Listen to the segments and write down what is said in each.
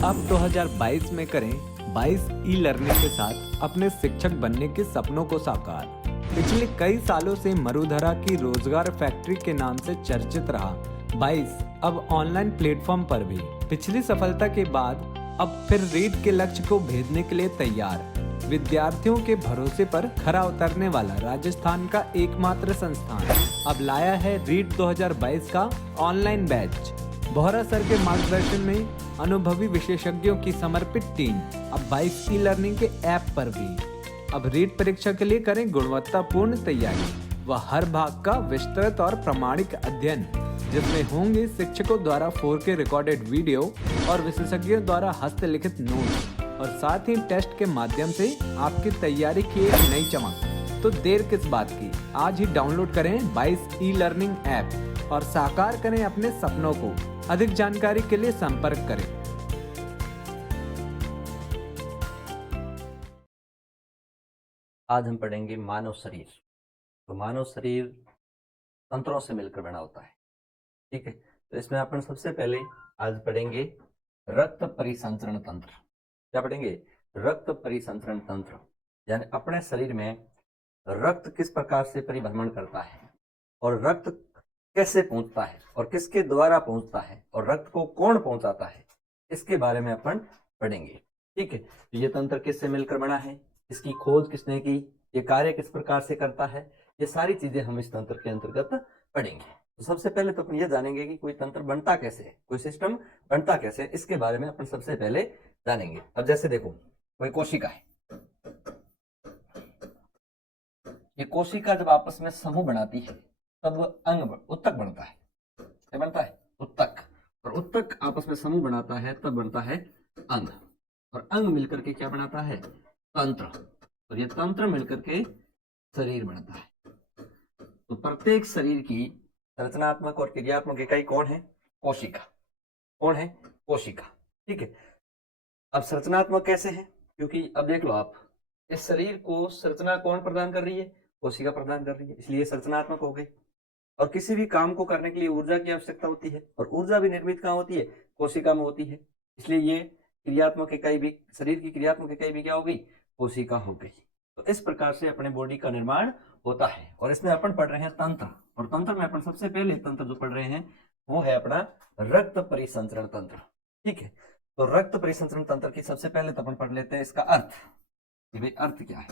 अब 2022 में करें 22 ई लर्निंग के साथ अपने शिक्षक बनने के सपनों को साकार। पिछले कई सालों से मरुधरा की रोजगार फैक्ट्री के नाम से चर्चित रहा 22 अब ऑनलाइन प्लेटफॉर्म पर भी पिछली सफलता के बाद अब फिर रीट के लक्ष्य को भेदने के लिए तैयार। विद्यार्थियों के भरोसे पर खरा उतरने वाला राजस्थान का एकमात्र संस्थान अब लाया है रीट 2022 का ऑनलाइन बैच। बोहरा सर के मार्गदर्शन में अनुभवी विशेषज्ञों की समर्पित टीम अब 22 ई लर्निंग के ऐप पर भी। अब रीट परीक्षा के लिए करें गुणवत्तापूर्ण तैयारी व हर भाग का विस्तृत और प्रामाणिक अध्ययन, जिसमें होंगे शिक्षकों द्वारा 4K रिकॉर्डेड वीडियो और विशेषज्ञों द्वारा हस्तलिखित नोट और साथ ही टेस्ट के माध्यम से आपकी तैयारी की एक नई चमक। तो देर किस बात की, आज ही डाउनलोड करें 22 ई लर्निंग ऐप और साकार करें अपने सपनों को। अधिक जानकारी के लिए संपर्क करें। आज हम पढ़ेंगे मानव शरीर। तो मानव शरीर तंत्रों से मिलकर बना होता है, ठीक है। तो इसमें अपन सबसे पहले आज पढ़ेंगे रक्त परिसंचरण तंत्र। क्या पढ़ेंगे? रक्त परिसंचरण तंत्र, यानी अपने शरीर में रक्त किस प्रकार से परिभ्रमण करता है और रक्त कैसे पहुंचता है और किसके द्वारा पहुंचता है और रक्त को कौन पहुंचाता है, इसके बारे में अपन पढ़ेंगे, ठीक है। तो ये तंत्र किससे मिलकर बना है, इसकी खोज किसने की, ये कार्य किस प्रकार से करता है, ये सारी चीजें हम इस तंत्र के अंतर्गत पढ़ेंगे। तो सबसे पहले तो अपन ये जानेंगे कि कोई तंत्र बनता कैसे है, कोई सिस्टम बनता कैसे है, इसके बारे में अपन सबसे पहले जानेंगे। अब जैसे देखो, कोई कोशिका है, ये कोशिका जब आपस में समूह बनाती है तब अंग उत्तक बनता है। क्या बनता है? उत्तक। और उत्तक आपस में समूह बनाता है तब बनता है अंग, और अंग मिलकर के क्या बनाता है? तंत्र। और ये तंत्र मिलकर के शरीर बनता है। तो प्रत्येक शरीर की रचनात्मक और क्रियात्मक इकाई कौन है? कोशिका। कौन है? कोशिका, ठीक है। अब संरचनात्मक कैसे है? क्योंकि अब देख लो आप, इस शरीर को संरचना कौन प्रदान कर रही है? कोशिका प्रदान कर रही है, इसलिए संरचनात्मक हो गई। और किसी भी काम को करने के लिए ऊर्जा की आवश्यकता होती है, और ऊर्जा भी निर्मित कहाँ होती है? कोशिका में होती है, इसलिए ये क्रियात्मक इकाई भी, शरीर की क्रियात्मक इकाई भी क्या हो गई? कोशिका हो गई। तो इस प्रकार से अपने बॉडी का निर्माण होता है। और इसमें अपन पढ़ रहे हैं तंत्र, और तंत्र में अपन सबसे पहले तंत्र जो पढ़ रहे हैं वो है अपना रक्त परिसंचरण तंत्र, ठीक है। तो रक्त परिसंचरण तंत्र की सबसे पहले तो अपन पढ़ लेते हैं इसका अर्थ, कि भाई अर्थ क्या है।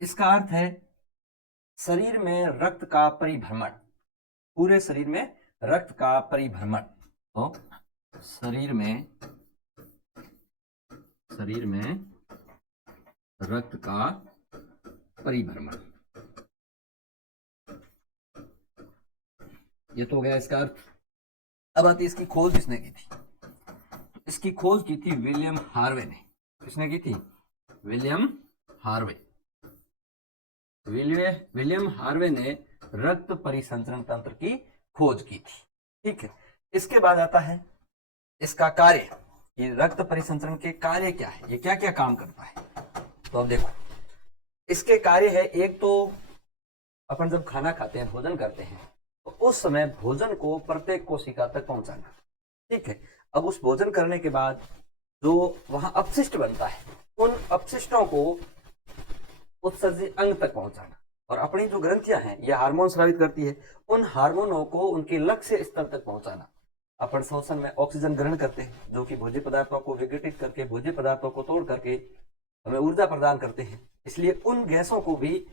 इसका अर्थ है शरीर में रक्त का परिभ्रमण, पूरे शरीर में रक्त का परिभ्रमण। तो शरीर में रक्त का परिभ्रमण, ये तो हो गया इसका अर्थ। अब आती है इसकी खोज किसने की थी? इसकी खोज की थी विलियम हार्वे ने। किसने की थी? William Harvey. विलियम हार्वे ने रक्त परिसंचरण तंत्र की खोज की थी, ठीक है। इसके बाद आता है इसका कार्य, ये रक्त परिसंचरण के कार्य क्या है, ये क्या क्या काम करता है। तो अब देखो, इसके कार्य है, एक तो अपन जब खाना खाते हैं, भोजन करते हैं, तो उस समय भोजन को प्रत्येक कोशिका तक पहुंचाना, ठीक है। अब उस भोजन करने के बाद जो वहां अपशिष्ट बनता है, उन अपशिष्टों को उत्सर्जित अंग तक पहुंचाना। और अपनी जो ग्रंथियां हैं, ये हार्मोन स्रावित करती है, उन हार्मोनों को उनके लक्ष्य स्तर तक पहुंचाना। अपन श्वसन में ऑक्सीजन ग्रहण करते हैं, जो कि भोज्य पदार्थों को विघटित करके, भोज्य पदार्थों को तोड़ करके हमें ऊर्जा प्रदान करते हैं, इसलिए उन गैसों को भी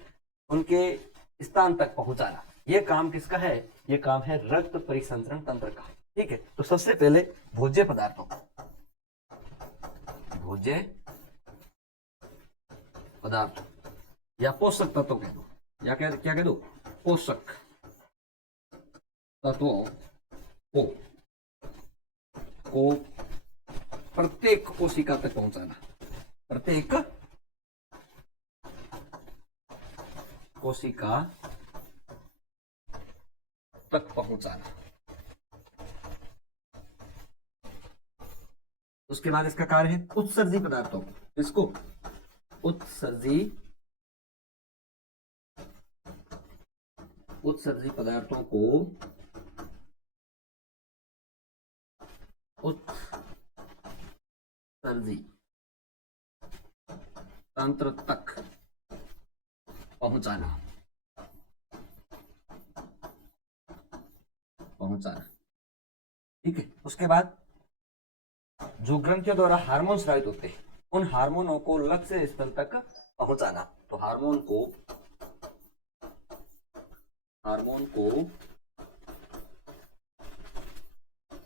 उनके स्थान तक पहुंचाना, ये काम किसका है? ये काम है रक्त परिसंचरण तंत्र का, ठीक है। तो सबसे पहले भोज्य पदार्थों, भोज्य पदार्थ या पोषक तत्व कह दो, या क्या कह दो? पोषक तत्वों को प्रत्येक कोशिका तक पहुंचाना, प्रत्येक कोशिका तक पहुंचाना। उसके बाद इसका कार्य है उत्सर्जी पदार्थों, इसको उत्सर्जी पदार्थों को उत्सर्जी तंत्र तक पहुंचाना, ठीक है। उसके बाद जो ग्रंथियों द्वारा हार्मोन स्रावित होते हैं, उन हार्मोनों को लक्ष्य स्थल तक पहुंचाना। तो हार्मोन को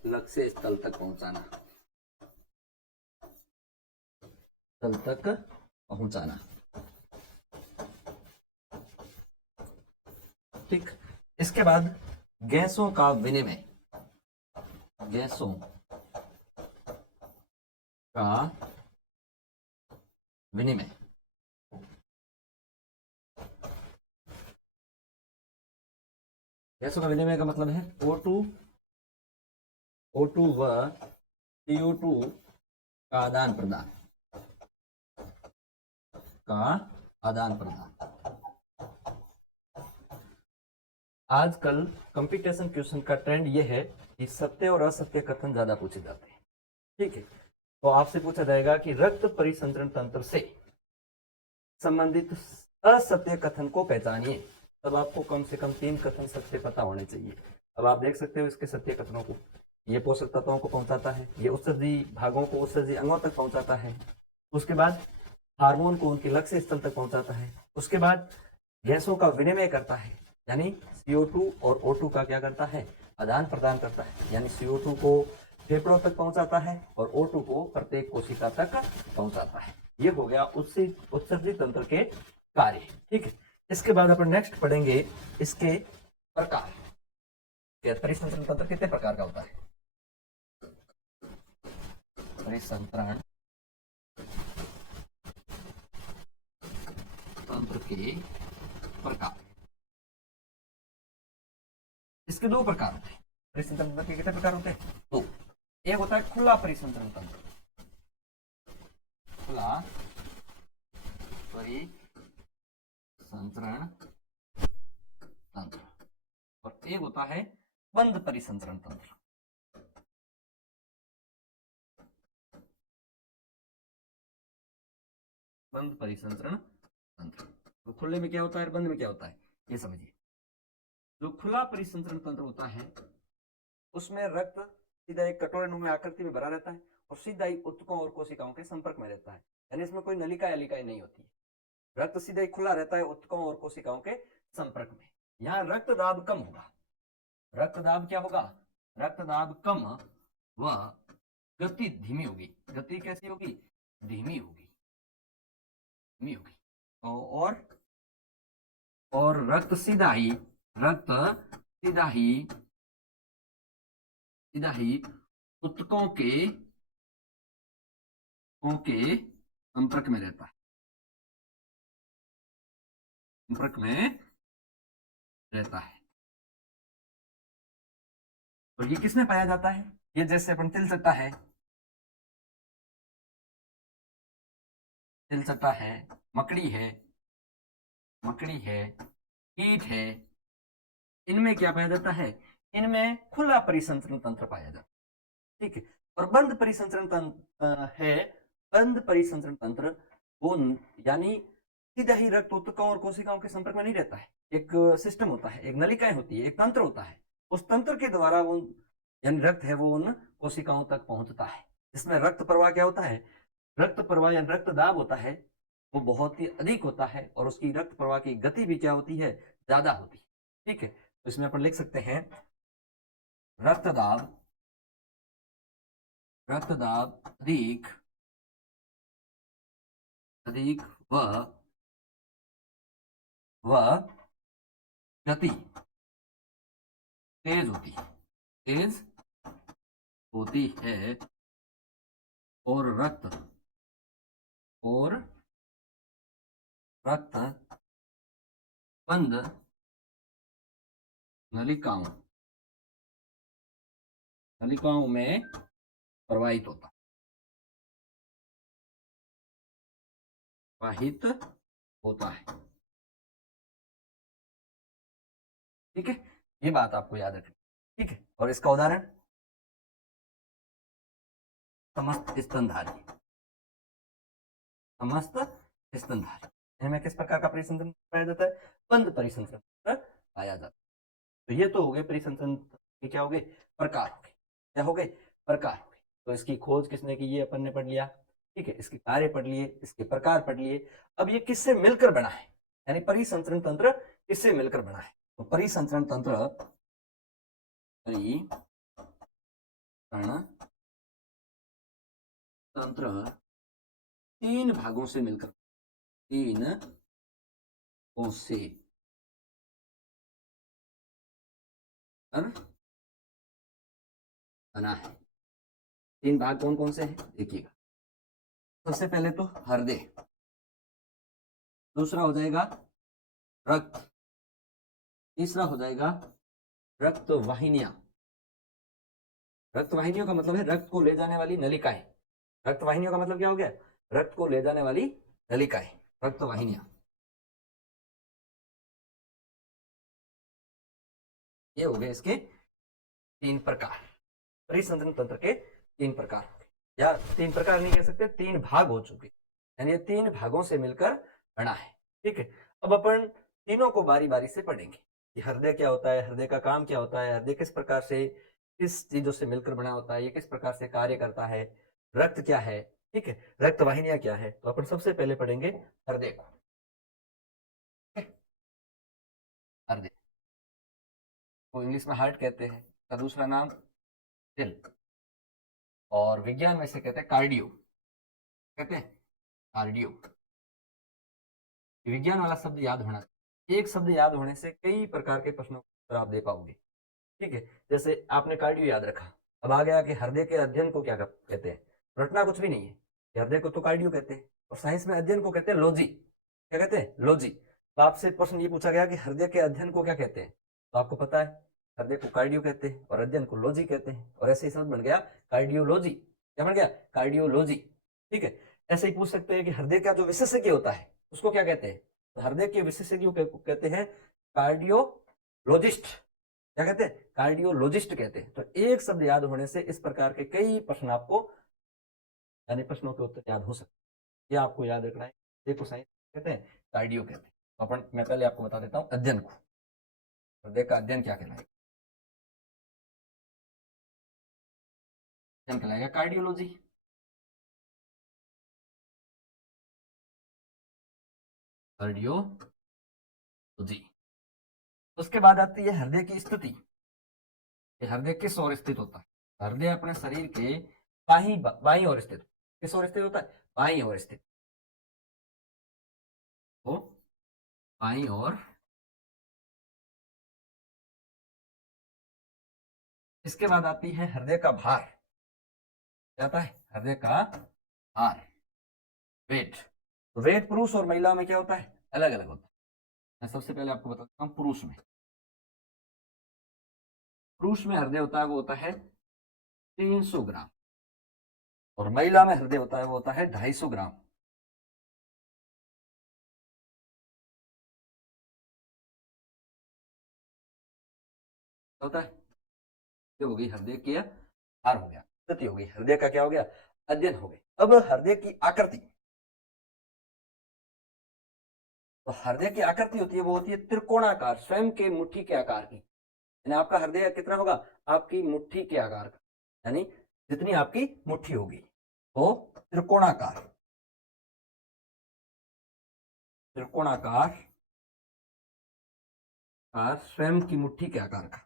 लक्ष्य स्थल तक पहुंचाना, ठीक। इसके बाद गैसों का विनिमय, गैसों का विनिमय, गैसों का विनिमय का मतलब है O2 व CO2 का आदान प्रदान। आजकल कंपटीशन क्वेश्चन का ट्रेंड यह है कि सत्य और असत्य कथन ज्यादा पूछे जाते हैं, ठीक है। तो आपसे पूछा जाएगा कि रक्त परिसंचरण तंत्र से संबंधित असत्य कथन को पहचानिए। तब आपको कम से कम 3 कथन सत्य पता होने चाहिए। अब आप देख सकते हो इसके सत्य कथनों को। ये पोषक तत्वों को पहुंचाता है, ये उत्सर्जी भागों को उत्सर्जी अंगों तक पहुंचाता है, उसके बाद हार्मोन को उनके लक्ष्य स्थल तक पहुंचाता है, उसके बाद गैसों का विनिमय करता है, यानी CO2 और O2 का क्या करता है, आदान प्रदान करता है, यानी CO2 को फेफड़ों तक पहुंचाता है और O2 को प्रत्येक कोशिका तक पहुंचाता है। ये हो गया उत्सर्जी तंत्र के कार्य, ठीक है। इसके बाद अपन नेक्स्ट पढ़ेंगे इसके प्रकार। परिसंचरण तंत्र कितने प्रकार का होता है? परिसंचरण तंत्र के प्रकार, इसके 2 प्रकार होते हैं। परिसंचरण तंत्र के कितने प्रकार होते हैं? 2। एक होता है खुला परिसंचरण तंत्र, खुला परिसंचरण तंत्र, और एक होता है बंद परिसंचरण तंत्र। बंद परिसंचरण तंत्र। तो खुले में क्या होता है और बंद में क्या होता है, ये समझिए। जो खुला परिसंचरण तंत्र होता है उसमें रक्त सीधा एक कटोरे आकृति में भरा रहता है और सीधा ही ऊतकों और कोशिकाओं के संपर्क में रहता है, यानी इसमें कोई नलिका यालिकाएं नहीं होती। रक्त सीधा ही खुला रहता है ऊतकों और कोशिकाओं के संपर्क में। यहाँ रक्तदाब कम होगा। रक्तदाब क्या होगा? रक्तदाब कम व गति धीमी होगी। गति कैसी होगी? धीमी होगी। और रक्त सीधा ही ऊतकों के संपर्क में रहता है, और ये किसमें पाया जाता है? ये जैसे अपन तिलचट्टा है, मकड़ी है, कीट है, इनमें क्या पाया जाता है? इनमें खुला परिसंचरण तंत्र पाया जाता है, ठीक है। और बंद परिसंचरण तंत्र वो यानी सीधा ही रक्त ऊतकों और कोशिकाओं के संपर्क में नहीं रहता है। एक सिस्टम होता है, एक नलिकाएं होती है, एक तंत्र होता है। उस तंत्र के द्वारा वो यानी रक्त है वो उन कोशिकाओं तक पहुंचता है। इसमें रक्त प्रवाह क्या होता है? रक्त प्रवाह यानी रक्तदाब होता है वो बहुत ही अधिक होता है, और उसकी रक्त प्रवाह की गति भी क्या होती है? ज्यादा होती है, ठीक है। तो इसमें अपन लिख सकते हैं रक्तदाब अधिक व गति तेज होती है, और रक्त बंद नलिकाओं में प्रवाहित होता है, ठीक है। ये बात आपको याद रखनी, ठीक है। और इसका उदाहरण समस्त स्तनधारी, समस्त स्तनधारी। इनमें किस प्रकार का परिसंचरण पाया जाता है? बंद परिसंचरण पाया जाता है। तो ये तो हो गए परिसंचरण के क्या हो गए? प्रकार हो गए। क्या हो गए? प्रकार हो गए। तो इसकी खोज किसने की? ये अपन ने पढ़ लिया। ठीक है, इसके कार्य पढ़ लिए, इसके प्रकार पढ़ लिए। अब ये किससे मिलकर बना है? यानी परिसंचरण तंत्र किससे मिलकर बना है? तो परिसंचरण तंत्र तंत्र 3 भागों से मिलकर, 3 भागों से बना है। 3 भाग कौन कौन से हैं? देखिएगा, सबसे पहले तो हृदय, दूसरा हो जाएगा रक्त, तीसरा हो जाएगा रक्त वाहिनियां। रक्त वाहिनियों का मतलब है रक्त को ले जाने वाली नलिकाएं। रक्त वाहिनियों का मतलब क्या हो गया? रक्त को ले जाने वाली नलिकाएं, रक्त वाहिनियां। ये हो गए इसके 3 प्रकार, परिसंचरण तंत्र के 3 प्रकार, या 3 प्रकार नहीं कह सकते, 3 भाग हो चुके, यानी ये 3 भागों से मिलकर बना है। ठीक है, अब अपन तीनों को बारी बारी से पढ़ेंगे कि हृदय क्या होता है, हृदय का काम क्या होता है, हृदय किस प्रकार से किस चीजों से मिलकर बना होता है, ये किस प्रकार से कार्य करता है, रक्त क्या है, ठीक है, रक्त वाहिनियां क्या है। तो अपन सबसे पहले पढ़ेंगे हृदय को। हृदय को इंग्लिश में हार्ट कहते हैं, का दूसरा नाम दिल, और विज्ञान में से कहते हैं कार्डियो। कहते हैं कार्डियो। विज्ञान वाला शब्द याद होना, एक शब्द याद होने से कई प्रकार के प्रश्नों का उत्तर आप दे पाओगे। ठीक है, जैसे आपने कार्डियो याद रखा, अब आ गया कि हृदय के अध्ययन को क्या कहते हैं। रटना कुछ भी नहीं है, हृदय को तो कार्डियो कहते हैं, और साइंस में अध्ययन को कहते हैं लॉजी। क्या कहते हैं? लॉजी। तो आपसे प्रश्न ये पूछा गया कि हृदय के अध्ययन को क्या कहते हैं, तो आपको पता है हृदय को कार्डियो कहते हैं और अध्ययन को लॉजी कहते हैं, और ऐसे ही शब्द बन गया कार्डियोलॉजी। क्या बन गया? कार्डियोलॉजी। ठीक है, ऐसे ही पूछ सकते हैं कि हृदय का जो विशेषज्ञ होता है उसको क्या कहते हैं, तो हृदय के विशेषज्ञ कहते हैं कार्डियोलॉजिस्ट। क्या कहते हैं? कार्डियोलॉजिस्ट कहते हैं। तो एक शब्द याद होने से इस प्रकार के कई प्रश्न आपको, यानी प्रश्नों के उत्तर याद हो सकते हैं। ये आपको याद रखना है। देखो साइंस कहते हैं, कार्डियो कहते हैं। तो अपन, मैं पहले आपको बता देता हूं अध्ययन को, हृदय का अध्ययन क्या कहलाएगा। अध्ययन कहलाएगा कार्डियोलॉजी। कार्डियोलॉजी। उसके बाद आती है हृदय की स्थिति। हृदय किस ओर स्थित होता है? हृदय अपने शरीर के बाईं ओर स्थित। किस ओर स्थित होता है? बाईं ओर स्थित। तो बाईं ओर। इसके बाद आती है हृदय का भार। क्या आता है? हृदय का भार, वेट। वेट पुरुष और महिला में क्या होता है? अलग अलग होता है। मैं सबसे पहले आपको बताता हूं पुरुष में। पुरुष में हृदय होता है, वो होता है 300 ग्राम, और महिला में हृदय होता है, वो होता है 250 ग्राम। होता है, ये हो गई हृदय की भार हो गया, स्थिति हो गई, हृदय का क्या हो गया? अध्ययन हो गया। अब हृदय की आकृति, तो हृदय की आकृति होती है, वो होती है त्रिकोणाकार, स्वयं के मुट्ठी के आकार की। यानी आपका हृदय कितना होगा? आपकी मुट्ठी के आकार का, यानी जितनी आपकी मुट्ठी होगी, तो त्रिकोणाकार। त्रिकोणाकार स्वयं की मुट्ठी के आकार का,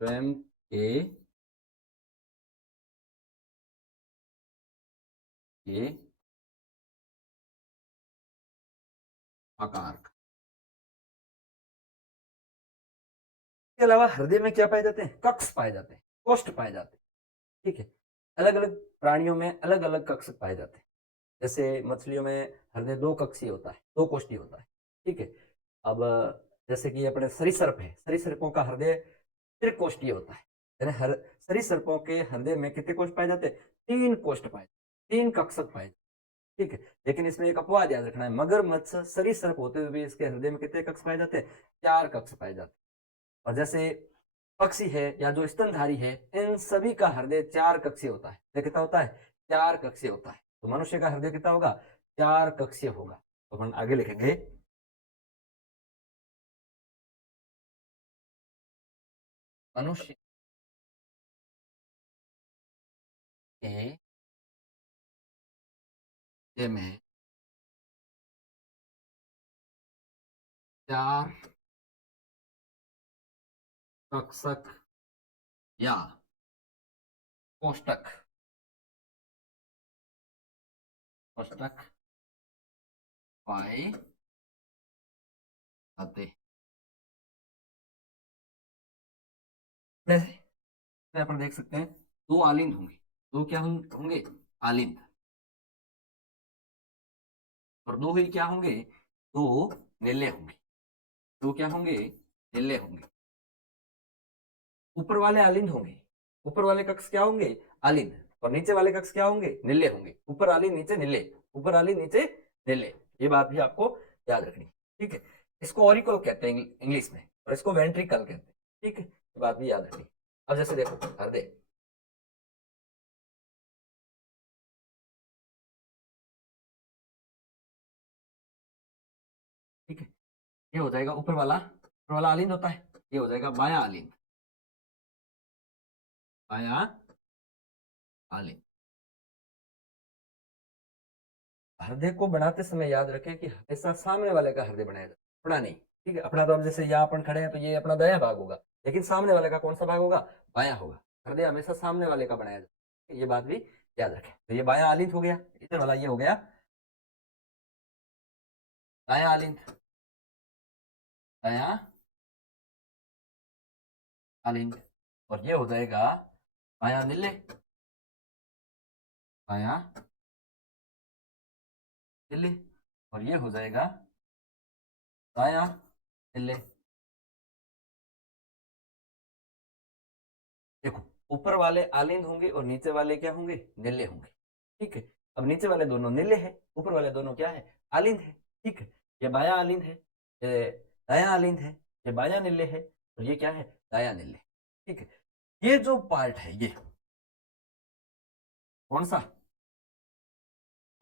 स्वयं के आकार का। इसके अलावा हृदय में क्या पाए जाते हैं? कक्ष पाए जाते हैं, कोष्ठ पाए जाते हैं। ठीक है, अलग अलग प्राणियों में अलग अलग कक्ष पाए जाते हैं। जैसे मछलियों में हृदय 2 कक्षीय होता है, 2 कोष्ठीय होता है। ठीक है, अब जैसे कि अपने सरीसृप है, सरीसृपों का हृदय त्रिकोष्ठीय होता है। यानी सरीसृपों के हृदय में कितने कोष्ठ पाए जाते हैं? 3 कोष्ठ पाए, 3 कक्षक पाए। ठीक है, लेकिन इसमें एक अपवाद याद रखना है, मगरमच्छ सरीसृप होते हुए भी इसके हृदय में कितने कक्ष पाए जाते हैं? 4 कक्ष पाए जाते हैं। और जैसे पक्षी है या जो स्तनधारी है, इन सभी का हृदय 4 कक्षीय होता है। ये कितना होता है? 4 कक्षीय होता है। तो मनुष्य का हृदय कितना होगा? 4 कक्षीय होगा। तो अपन आगे लिखेंगे, मनुष्य के हृदय में 4 कक्षक या कोष्टक कोष्टक पाए जाते हैं। जैसे अपन देख सकते हैं, 2 आलिंद होंगे। 2 क्या होंगे? आलिंद। और 2 ही क्या होंगे? 2 नीले होंगे। 2 क्या होंगे? नीले होंगे। ऊपर वाले आलिंद होंगे। ऊपर वाले कक्ष क्या होंगे? आलिंद। और नीचे वाले कक्ष क्या होंगे? नीले होंगे। ऊपर आलिंद, नीचे नीले। ऊपर आलिंद, नीचे नीले। ये बात भी आपको याद रखनी है, ठीक है। इसको ऑरिकल कहते हैं इंग्लिश में, और इसको वेंट्रिकल कहते हैं, ठीक है। ये बात भी याद रखनी। अब जैसे देखो हृदय, ठीक है। ये हो जाएगा ऊपर वाला आलिंद होता है। ये हो जाएगा बायां आलिंद। बायां आलिंद। हृदय को बनाते समय याद रखें कि हमेशा सामने वाले का हृदय बनाया जाए, अपना नहीं, ठीक है। अपना तो अब जैसे यहाँ अपन खड़े हैं तो ये अपना दायां भाग होगा, लेकिन सामने वाले का कौन सा भाग होगा? बायां होगा। हृदय हमेशा सामने वाले का बनाया जाए, ये बात भी याद रखें। तो ये बायां आलिंद हो गया, इधर वाला ये हो गया दायां आलिंद। दायां आलिंद। और ये हो जाएगा बायां नीले। बायां नीले। और ये हो जाएगा दायां नीले। देखो, ऊपर वाले आलिंद होंगे और नीचे वाले क्या होंगे? नीले होंगे, ठीक है। अब नीचे वाले दोनों नीले हैं, ऊपर वाले दोनों क्या है? आलिंद है, ठीक है। ये बायां आलिंद है, ये दायां आलिंद है, ये बायां नीले है, और ये क्या है? दायां नीले, ठीक है। ये जो पार्ट है, ये कौन सा?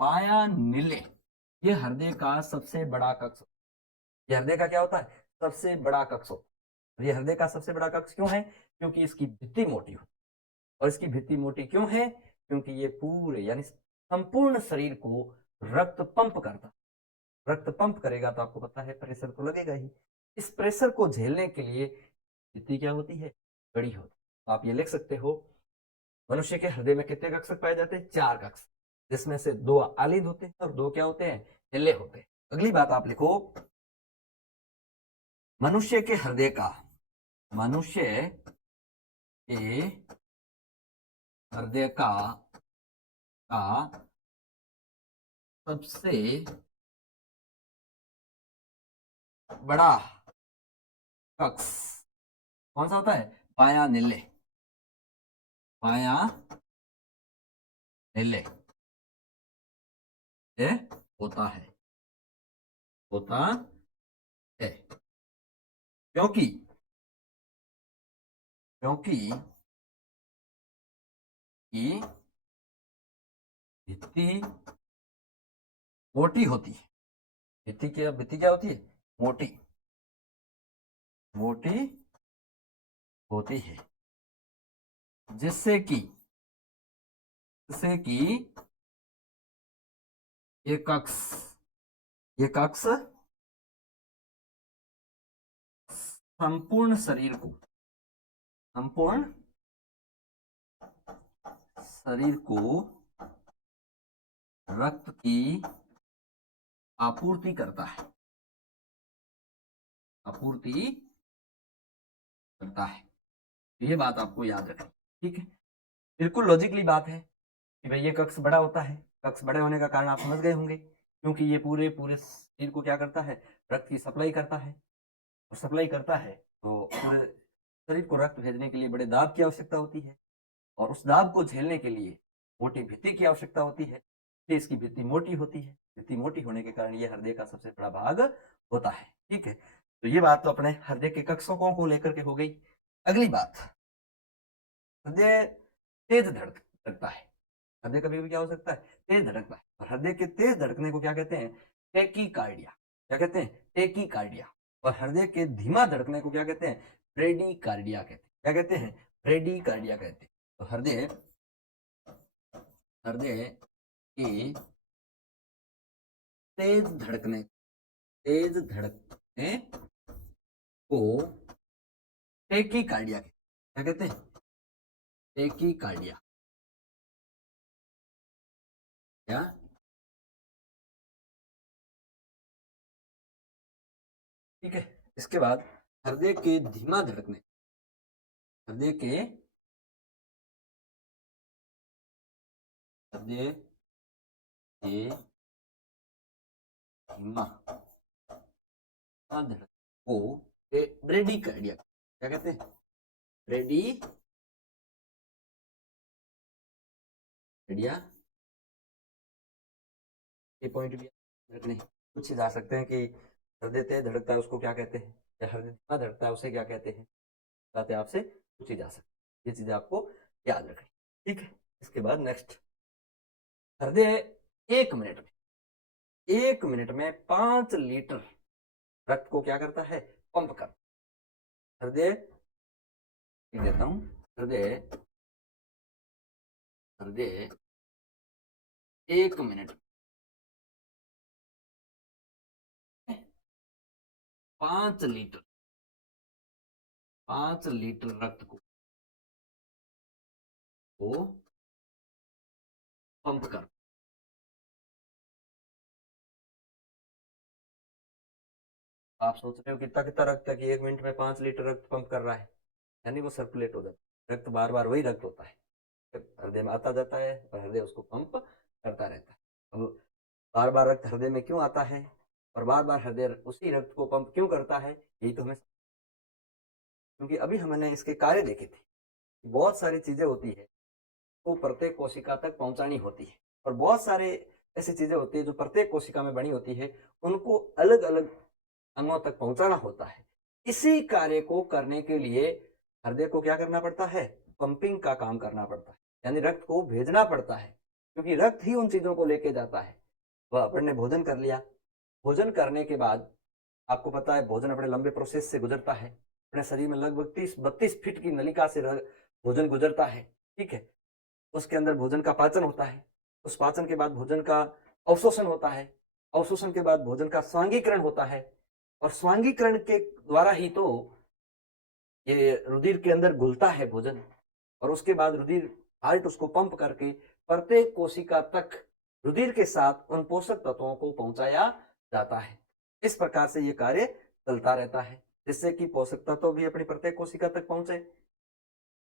बायां नीले। ये हृदय का सबसे बड़ा कक्ष। ये हृदय का क्या होता है? सबसे बड़ा कक्ष होता है। ये हृदय का सबसे बड़ा कक्ष क्यों है? क्योंकि इसकी भित्ति मोटी हो। और इसकी भित्ति मोटी क्यों है? क्योंकि ये पूरे यानी संपूर्ण शरीर को रक्त पंप करता। रक्त पंप करेगा तो आपको पता है प्रेशर तो लगेगा ही। इस प्रेशर को झेलने के लिए भित्ति क्या होती है? बड़ी होती है। तो आप ये लिख सकते हो, मनुष्य के हृदय में कितने कक्षक पाए जाते हैं? 4 कक्ष, जिसमें से 2 आलिंद होते हैं और 2 क्या होते हैं? नीले होते हैं। अगली बात आप लिखो, मनुष्य के हृदय का, मनुष्य के हृदय का सबसे बड़ा कक्ष कौन सा होता है? बायां नीले। बायां नीले ये होता है, होता है। क्योंकि क्योंकि की भित्ति मोटी होती है। भित्ति क्या होती है? मोटी मोटी होती है, जिससे कि ये कक्ष संपूर्ण शरीर को रक्त की आपूर्ति करता है। ये बात आपको याद रखनी, ठीक है। बिल्कुल लॉजिकली बात है कि भाई ये कक्ष बड़ा होता है। कक्ष बड़े होने का कारण आप समझ गए होंगे, क्योंकि ये पूरे शरीर को क्या करता है? रक्त की सप्लाई करता है। और सप्लाई करता है तो पूरे शरीर को रक्त भेजने के लिए बड़े दाब की आवश्यकता होती है, और उस दाब को झेलने के लिए मोटी भित्ति की आवश्यकता होती है। इसकी भित्ति मोटी होती है। भित्ति मोटी होने के कारण ये हृदय का सबसे बड़ा भाग होता है, ठीक है। तो ये बात तो अपने हृदय के कक्षों को लेकर के हो गई। अगली बात, हृदय तेज धड़कता है। हृदय कभी कभी क्या हो सकता है, तेज धड़कता है। और हृदय के तेज धड़कने को क्या कहते हैं, टेकीकार्डिया। क्या कहते हैं, टेकीकार्डिया। और हृदय के धीमा धड़कने को क्या कहते हैं, ब्रेडीकार्डिया कहते हैं। क्या कहते हैं, ब्रेडीकार्डिया कहते हैं। तो हृदय हृदय के तेज धड़कने को टेकीकार्डिया कहते हैं। क्या कहते हैं, टेकीकार्डिया। क्या, ठीक है। इसके बाद हृदय के धीमा धड़कने, हृदय के धीमा धड़कन को ब्रेडीकार्डिया। क्या कहते हैं, ब्रेडीकार्डिया। ये पॉइंट भी रखने पूछे जा सकते हैं कि हृदय तेज धड़कता है उसको क्या कहते हैं, या हृदय धीमा धड़कता है उसे क्या कहते हैं, बातें आपसे पूछी जा सकती है। ये चीजें आपको याद रखनी, ठीक है। इसके बाद नेक्स्ट, हृदय 1 मिनट में 5 लीटर रक्त को क्या करता है, पंप कर। हृदय देता हूं, हृदय 1 मिनट 5 लीटर रक्त को पंप कर। आप सोच रहे हो कितना कितना रक्त है कि 1 मिनट में 5 लीटर रक्त पंप कर रहा है, यानी वो सर्कुलेट हो जाता है। रक्त बार बार वही रक्त होता है, हृदय में आता जाता है और हृदय उसको पंप करता रहता है। अब बार बार रक्त हृदय में क्यों आता है और बार बार हृदय उसी रक्त को पंप क्यों करता है, यही तो हमें, क्योंकि अभी हमने इसके कार्य देखे थे। बहुत सारी चीजें होती है वो प्रत्येक कोशिका तक पहुंचानी होती है, और बहुत सारे ऐसी चीजें होती है जो प्रत्येक कोशिका में बनी होती है, उनको अलग अलग अंगों तक पहुंचाना होता है। इसी कार्य को करने के लिए हृदय को क्या करना पड़ता है, पंपिंग का काम करना पड़ता है, यानी रक्त को भेजना पड़ता है, क्योंकि रक्त ही उन चीजों को लेके जाता है। वह अपन ने भोजन कर लिया, भोजन करने के बाद आपको पता है भोजन अपने लंबे प्रोसेस से गुजरता है। अपने शरीर में लगभग 30-32 फीट की नलिका से भोजन गुजरता है, ठीक है। उसके अंदर भोजन का पाचन होता है, उस पाचन के बाद भोजन का अवशोषण होता है, अवशोषण के बाद भोजन का स्वांगीकरण होता है, और स्वांगीकरण के द्वारा ही तो ये रुधिर के अंदर घुलता है भोजन, और उसके बाद रुधिर हार्ट उसको पंप करके प्रत्येक कोशिका तक रुधिर के साथ उन पोषक तत्वों को पहुंचाया जाता है। इस प्रकार से ये कार्य चलता रहता है, जिससे कि पोषक तत्व भी अपनी प्रत्येक कोशिका तक पहुंचे।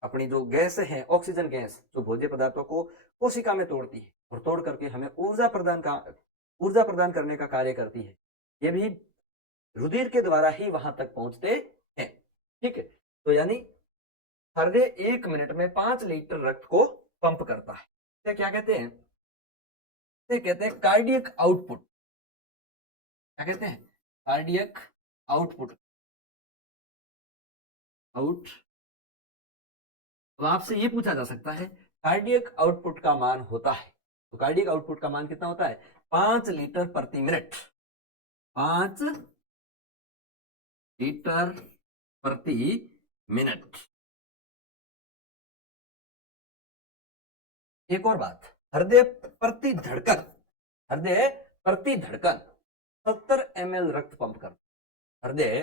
अपनी जो गैस है, ऑक्सीजन गैस, जो भोज्य पदार्थों को कोशिका में तोड़ती है और तोड़ करके हमें ऊर्जा प्रदान करने का कार्य करती है, ये भी रुधिर के द्वारा ही वहां तक पहुंचते हैं, ठीक है। तो यानी हृदय 1 मिनट में 5 लीटर रक्त को पंप करता है। इसे क्या कहते हैं, इसे कहते हैं कार्डियक आउटपुट। क्या कहते हैं, कार्डियक आउटपुट। तो आपसे ये पूछा जा सकता है कार्डियक आउटपुट का मान होता है, तो कार्डियक आउटपुट का मान कितना होता है, 5 लीटर प्रति मिनट। 5 लीटर प्रति मिनट। एक और बात, हृदय प्रति धड़कन 70 ml रक्त पंप करता। हृदय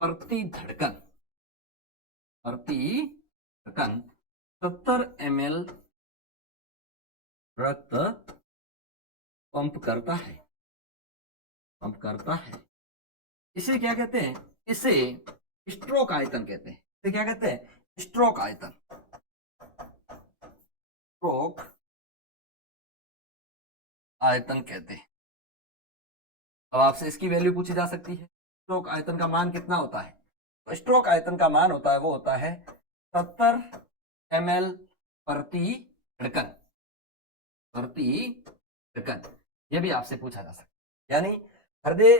प्रति धड़कन 70 ml रक्त पंप करता है। इसे क्या कहते हैं, इसे स्ट्रोक आयतन कहते हैं। इसे क्या कहते हैं, स्ट्रोक आयतन। स्ट्रोक आयतन कहते हैं। अब आपसे इसकी वैल्यू पूछी जा सकती है, स्ट्रोक आयतन का मान कितना होता है। तो स्ट्रोक आयतन का मान होता है, वो होता है 70 ml प्रति धड़कन। यह भी आपसे पूछा जा सकता है, यानी हृदय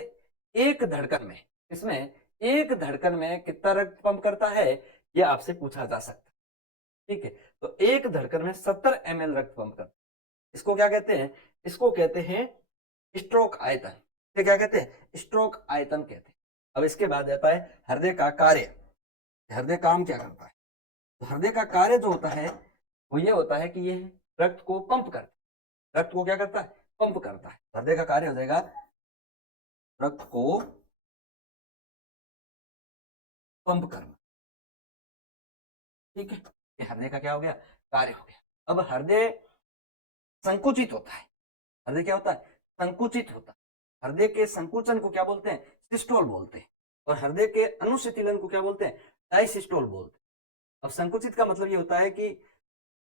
एक धड़कन में, इसमें एक धड़कन में कितना रक्त पंप करता है, यह आपसे पूछा जा सकता है। ठीक है, तो एक धड़कन में 70 ml रक्त पंप करता है। इसको क्या कहते हैं, इसको कहते हैं स्ट्रोक आयतन। इसे क्या कहते हैं, स्ट्रोक आयतन कहते हैं। अब इसके बाद आता है हृदय का कार्य। हृदय काम क्या करता है, तो हृदय का कार्य जो होता है वो ये होता है कि ये रक्त को पंप करता है। रक्त को क्या करता है, पंप करता है। हृदय का कार्य हो जाएगा रक्त को पंप करना। ठीक है, ये हृदय का क्या हो गया, कार्य हो गया। अब हृदय संकुचित होता है। हृदय क्या होता है, संकुचित होता है। हृदय के संकुचन को क्या बोलते हैं, सिस्टोल बोलते हैं। और हृदय के अनुशिथिलन को क्या बोलते हैं, डायसिस्टोल बोलते हैं। अब संकुचित का मतलब ये होता है कि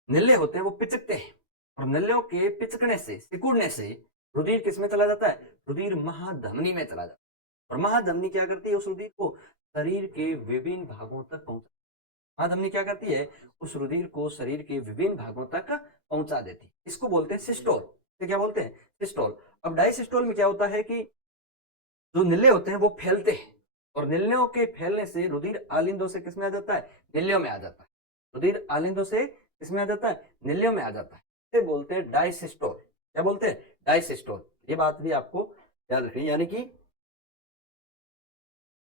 निल्ले होते हैं वो पिचकते हैं, और निल्लों के पिचकने से, सिकुड़ने से रुधिर किस में चला जाता है, रुधिर महाधमनी में चला जाता है। और महाधमनी क्या करती है, उस रुधिर को शरीर के विभिन्न भागों तक पहुंचा, महाधमनी क्या करती है, उस रुधिर को शरीर के विभिन्न भागों तक पहुंचा देती है। इसको बोलते हैं सिस्टोल। तो क्या बोलते हैं, सिस्टोल। अब डायसिस्टोल में क्या होता है कि जो निल्ले होते हैं वो फैलते हैं, और निल्लों के फैलने से रुधिर आलिंदों से किसमें आ जाता है, निल्यों में आ जाता है। रुधिर आलिंदों से किसमें आ जाता है, निल्यों में आ जाता है। इसे बोलते हैं डायसिस्टोल। क्या बोलते हैं, डायसिस्टोल। ये बात भी आपको याद रखनी, यानी कि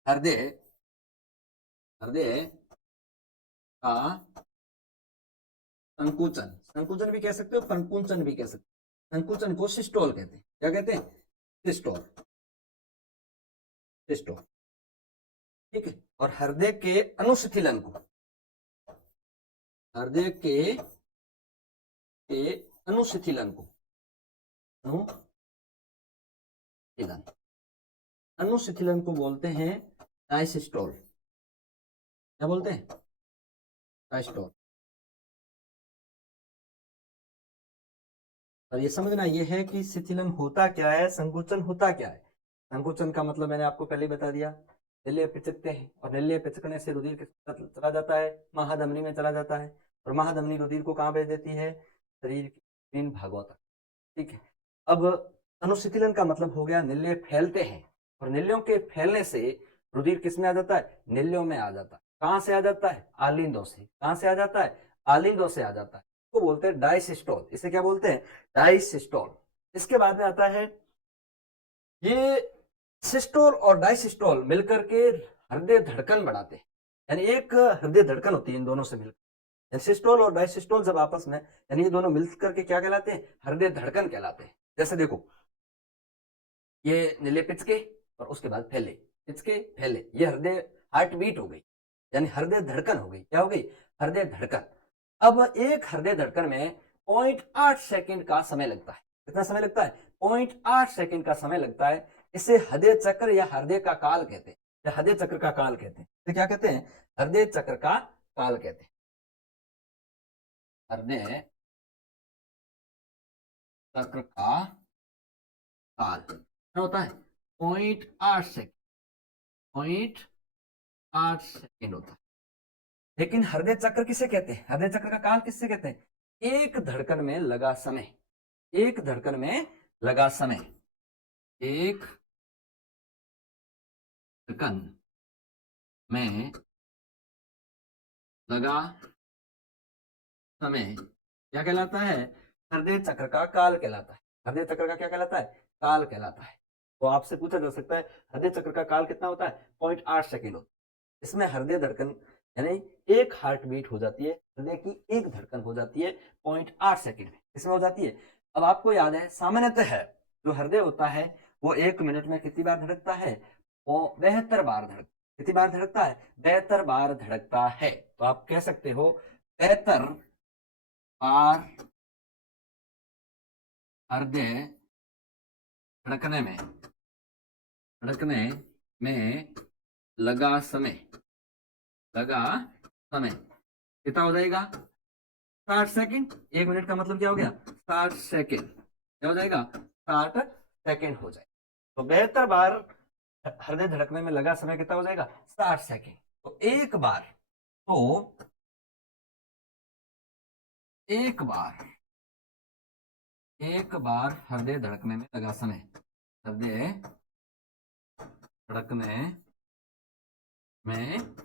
हृदय हृदय का संकुचन, संकुचन भी कह सकते हो, संकुचन भी कह सकते हो। संकुचन को सिस्टोल कहते हैं। क्या कहते हैं, सिस्टोल, सिस्टोल। ठीक है, और हृदय के अनुशिथिलन को, हृदय के अनुशिथिलन को, अनुशिथिलन, अनुशिथिलन को बोलते हैं डायसिस्टोल। क्या बोलते हैं, डायसिस्टोल। और ये समझना ये है कि शिथिलन होता क्या है, संकुचन होता क्या है। संकुचन का मतलब मैंने आपको पहले ही बता दिया, निल्ले पिचकते हैं, और निल्ले पिचकने से रुधिर किस तरफ चला जाता है, महाधमनी में चला जाता है, और महाधमनी रुधिर को कहाँ भेज देती है, शरीर के विभिन्न भागों तक। ठीक है, अब अनुशिथिलन का मतलब हो गया निल्ले फैलते हैं, और निल्यों के फैलने से रुधिर किसमें आ जाता है, निल्यों में आ जाता है। कहाँ से आ जाता है, आलिंदों से। कहाँ से आ जाता है, आलिंदों से आ जाता है। इसको बोलते हैं डायसिस्टोल। इसे क्या बोलते हैं, डायसिस्टोल। इसके बाद में आता है ये सिस्टोल और डायसिस्टोल मिलकर के हृदय धड़कन बढ़ाते हैं। यानी एक हृदय धड़कन होती है इन दोनों से मिलकर। सिस्टोल और डायसिस्टोल जब आपस में, यानी ये दोनों मिलकर के क्या कहलाते हैं, हृदय धड़कन कहलाते हैं। जैसे देखो, ये नीले पिचके और उसके बाद फैले, पिचके फैले, ये हृदय हार्ट बीट हो गई, यानी हृदय धड़कन हो गई। क्या हो गई, हृदय धड़कन। अब एक हृदय धड़कन में 0.8 सेकंड का समय लगता है। कितना समय लगता है, 0.8 सेकंड का समय लगता है। इसे हृदय चक्र या हृदय का काल कहते हैं, या हृदय चक्र का काल कहते हैं। तो क्या कहते हैं, हृदय चक्र का काल कहते हैं। हृदय चक्र का काल क्या होता है, 0.8 सेकंड, 0.8 सेकंड होता है। लेकिन हृदय चक्र किसे कहते हैं, हृदय चक्र का काल किससे कहते हैं, एक धड़कन में लगा समय, एक धड़कन में लगा समय, एक धड़कन में लगा समय क्या कहलाता है, हृदय चक्र का काल कहलाता है। हृदय चक्र का क्या कहलाता है, काल कहलाता है। तो आपसे पूछा जा सकता है हृदय चक्र का काल कितना होता है, 0.8 सेकंड होता है। इसमें हृदय धड़कन यानी एक हार्ट बीट हो जाती है, हृदय की एक धड़कन हो जाती है 0.8 सेकंड में। इसमें हो जाती है। अब आपको याद है सामान्यतः जो हृदय होता है वो 1 मिनट में कितनी बार धड़कता है, वो 72 बार धड़कता, कितनी बार धड़कता है, 72 बार धड़कता है। तो आप कह सकते हो 72 बार हृदय धड़कने में लगा समय, लगा समय कितना हो जाएगा, 60 सेकंड। 1 मिनट का मतलब क्या हो गया, 60 सेकंड। क्या हो जाएगा, 60 सेकंड हो जाएगा। तो 72 बार हृदय धड़कने में लगा समय कितना हो जाएगा, 60 सेकंड। तो एक बार हृदय धड़कने में लगा समय, हृदय धड़कने में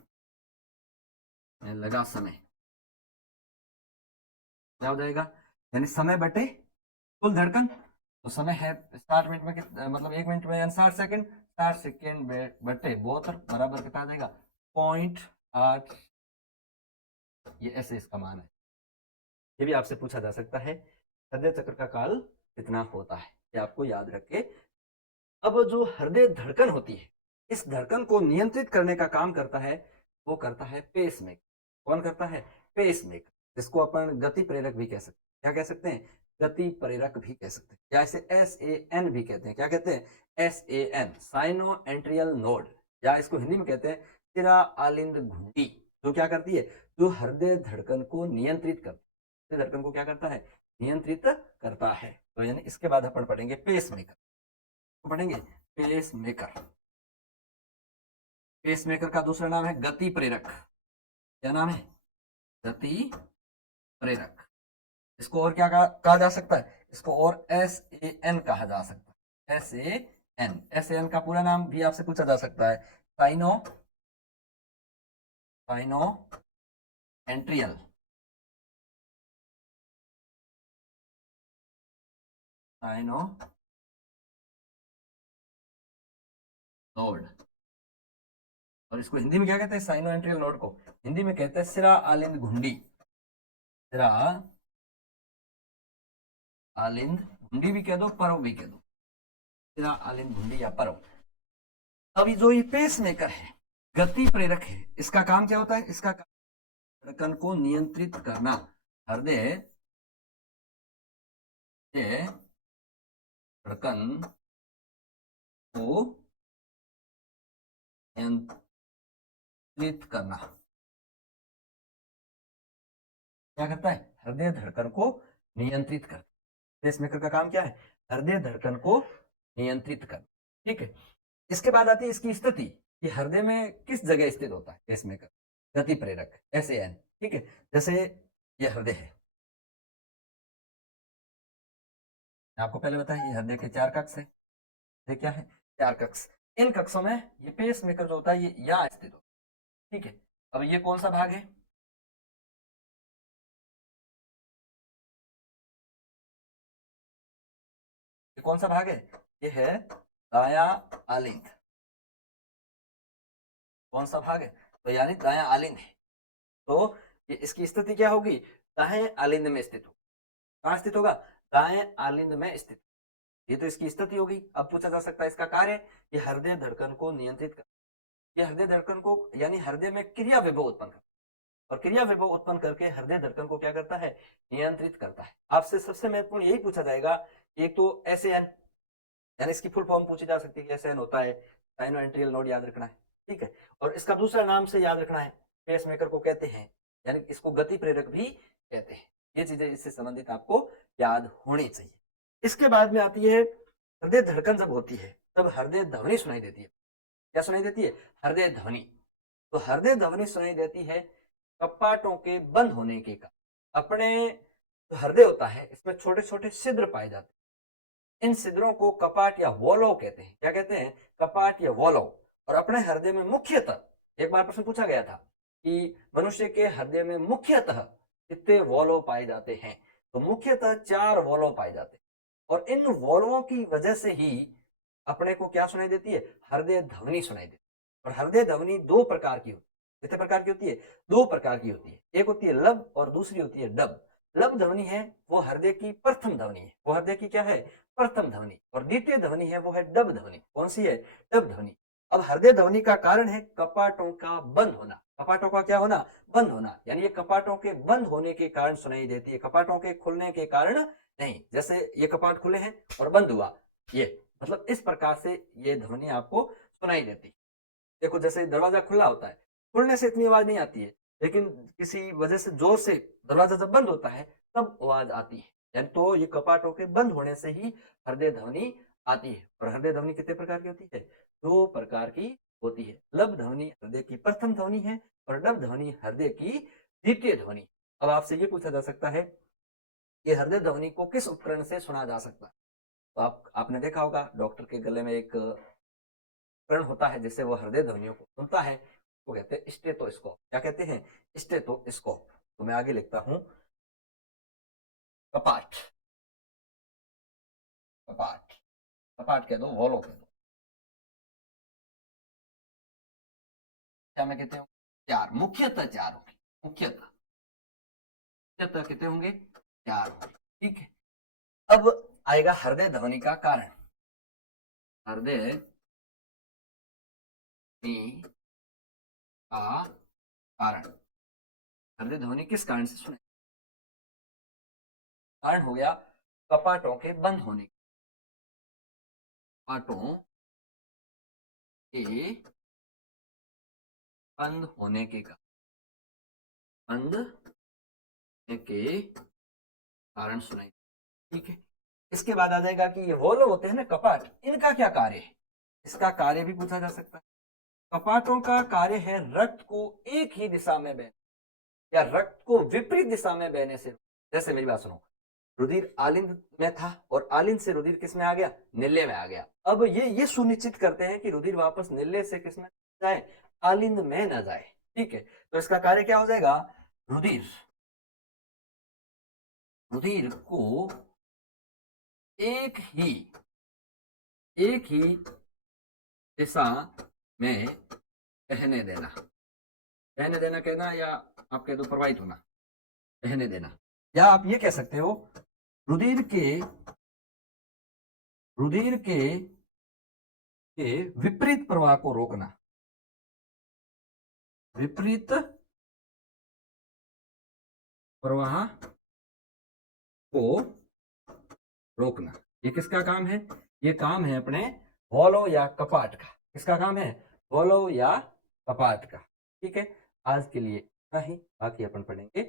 लगा समय, क्या हो जाएगा, यानी समय बटे कुल धड़कन। तो समय है 60 मिनट में मतलब 1 मिनट में यानी 60 सेकंड, 60 सेकंड बटे 72 बराबर कितना आ जाएगा 0.8। ये ऐसे इसका मान है। ये भी आपसे पूछा जा सकता है हृदय चक्र का काल कितना होता है, ये आपको याद रखे। अब जो हृदय धड़कन होती है, इस धड़कन को नियंत्रित करने का काम करता है, वो करता है पेसमेकर। कौन करता है, पेसमेकर, जिसको अपन गति प्रेरक भी कह सकते हैं। क्या कह सकते हैं, गति प्रेरक भी कह सकते हैं, या इसे SAN भी कहते हैं। क्या कहते हैं, SAN, साइनो एंट्रियल नोड, या इसको हिंदी में कहते हैं सिरा आलिंद घुंडी, जो क्या करती है, जो हृदय धड़कन को नियंत्रित करती है। धड़कन को क्या करता है, नियंत्रित करता है। तो यानी इसके बाद अपन पढ़ेंगे पेसमेकर, पढ़ेंगे पेसमेकर। पेसमेकर का दूसरा नाम है गति प्रेरक। क्या नाम है, गति प्रेरक। इसको और क्या कहा जा सकता है, इसको और SAN कहा जा सकता है। SAN का पूरा नाम भी आपसे पूछा जा सकता है, साइनो एंट्रियल नोड। और इसको हिंदी में क्या कहते हैं, साइनो एंट्रियल नोड को हिंदी में कहते हैं सिरा आलिंद घुंडी। सिरा आलिंद घुंडी भी कह दो, परव भी कह दो, सिरा आलिंद घुंडी या परव। अभी जो ये पेसमेकर है, गति प्रेरक है, इसका काम क्या होता है, इसका काम धड़कन को नियंत्रित करना, हृदय धड़कन को नियंत्रित करना। क्या करता है, हृदय धड़कन को नियंत्रित करना। पेसमेकर का काम क्या है, हृदय धड़कन को नियंत्रित करना। ठीक है, इसके बाद आती है इसकी स्थिति कि हृदय में किस जगह स्थित होता है पेसमेकर, गति प्रेरक SAN। ठीक है, जैसे ये हृदय है, आपको पहले बताया ये हृदय के 4 कक्ष है। ये क्या है, 4 कक्ष। इन कक्षों में ये पेसमेकर जो होता है ये यहाँ स्थित होता है। ठीक है, अब ये कौन सा भाग है, ये कौन सा भाग है, ये है दाया आलिंद। कौन सा भाग है, तो यानी दाया आलिंद है। तो ये इसकी स्थिति क्या होगी, दाएं आलिंद में स्थित होगा। कहां स्थित होगा, दाएं आलिंद में स्थित। ये तो इसकी स्थिति होगी। अब पूछा जा सकता है इसका कार्य, ये हृदय धड़कन को नियंत्रित कर, ये हृदय धड़कन को यानी हृदय में क्रिया विभव उत्पन्न कर, और क्रिया विभव उत्पन्न करके हृदय धड़कन को क्या करता है, नियंत्रित करता है। आपसे सबसे महत्वपूर्ण यही पूछा जाएगा, एक तो SAN, यानी इसकी फुल फॉर्म पूछी जा सकती है, SAN होता है साइनो एंट्रियल नोड, याद रखना है। ठीक है, और इसका दूसरा नाम से याद रखना है, पेसमेकर को कहते हैं, यानी इसको गति प्रेरक भी कहते हैं। ये चीजें इससे संबंधित आपको याद होनी चाहिए। इसके बाद में आती है हृदय धड़कन जब होती है तब हृदय ध्वनि सुनाई देती है। क्या सुनाई देती है, हृदय ध्वनि। तो हृदय ध्वनि सुनाई देती है कपाटों के बंद होने के कारण। अपने जो हृदय होता है इसमें छोटे छोटे छिद्र पाए जाते हैं, इन छिद्रों को कपाट या वोलो कहते हैं। क्या कहते हैं, कपाट या वोलो। और अपने हृदय में मुख्यतः, एक बार प्रश्न पूछा गया था कि मनुष्य के हृदय में मुख्यतः कितने वोलो पाए जाते हैं, तो मुख्यतः 4 वोलो पाए जाते हैं। और इन वोलों की वजह से ही अपने को क्या सुनाई देती है, हृदय ध्वनि सुनाई देती है। और हृदय ध्वनि 2 प्रकार की होती है। कितने प्रकार की होती है, 2 प्रकार की होती है। एक होती है लब और दूसरी होती है डब। लब ध्वनि है वो हृदय की प्रथम ध्वनि है, वो हृदय की क्या है, प्रथम ध्वनि। और द्वितीय ध्वनि है वो है डब ध्वनि। कौन सी है, डब ध्वनि। अब हृदय ध्वनि का कारण है कपाटों का बंद होना। कपाटों का क्या होना, बंद होना। यानी ये कपाटों के बंद होने के कारण सुनाई देती है, कपाटों के खुलने के कारण नहीं। जैसे ये कपाट खुले हैं और बंद हुआ, ये मतलब इस प्रकार से ये ध्वनि आपको सुनाई देती है। देखो जैसे दरवाजा खुला होता है, खुलने से इतनी आवाज नहीं आती है, लेकिन किसी वजह से जोर से दरवाजा जब बंद होता है तब आवाज आती है। यानी तो ये कपाटों के बंद होने से ही हृदय ध्वनि आती है। और हृदय ध्वनि कितने प्रकार की होती है, 2 प्रकार की होती है। लब ध्वनि हृदय की प्रथम ध्वनि है और डब ध्वनि हृदय की द्वितीय ध्वनि। अब आपसे ये पूछा जा सकता है कि हृदय ध्वनि को किस उपकरण से सुना जा सकता है। तो आपने देखा होगा डॉक्टर के गले में एक उपकरण होता है जिससे वो हृदय ध्वनियों को सुनता है, वो कहते हैं स्टेथोस्कोप। क्या कहते हैं? स्टेथोस्कोप। तो मैं आगे लिखता हूं कपाट। कपाट, कपाट कह दो, वॉलो कह दो। क्या मैं कहते हूँ? चार, मुख्यतः चार होंगे, मुख्यतः मुख्यतः कितने होंगे? चार होंगे। ठीक है, अब आएगा हृदय ध्वनि का कारण। हृदय ध्वनि का कारण। हृदय ध्वनि किस कारण से सुने? कारण हो गया कपाटों के बंद होने। कपाटों के बंद होने के कारण, बंद होने के कारण सुनाई। ठीक है, इसके बाद आ जाएगा कि ये वॉल्व होते हैं ना, कपाट, इनका क्या कार्य है? इसका कार्य भी पूछा जा सकता है। कपाटों का कार्य है रक्त को एक ही दिशा में बहने या रक्त को विपरीत दिशा में बहने से। जैसे मेरी बात सुनो, रुधिर आलिंद में था और आलिंद से रुधिर किस में आ गया? निल्ले में आ गया। अब ये सुनिश्चित करते हैं कि रुधिर वापस निल्ले से किस में जाए? आलिंद में न जाए। ठीक है, तो इसका कार्य क्या हो जाएगा? रुधिर, रुधिर को एक ही दिशा में बहने देना। बहने देना कहना, या आप कह दो प्रवाहित होना, बहने देना। या आप ये कह सकते हो रुधिर के विपरीत प्रवाह को रोकना। विपरीत प्रवाह को रोकना, ये किसका काम है? ये काम है अपने वॉल्व या कपाट का। किसका काम है? वॉल्व या कपाट का। ठीक है, आज के लिए इतना ही, बाकी अपन पढ़ेंगे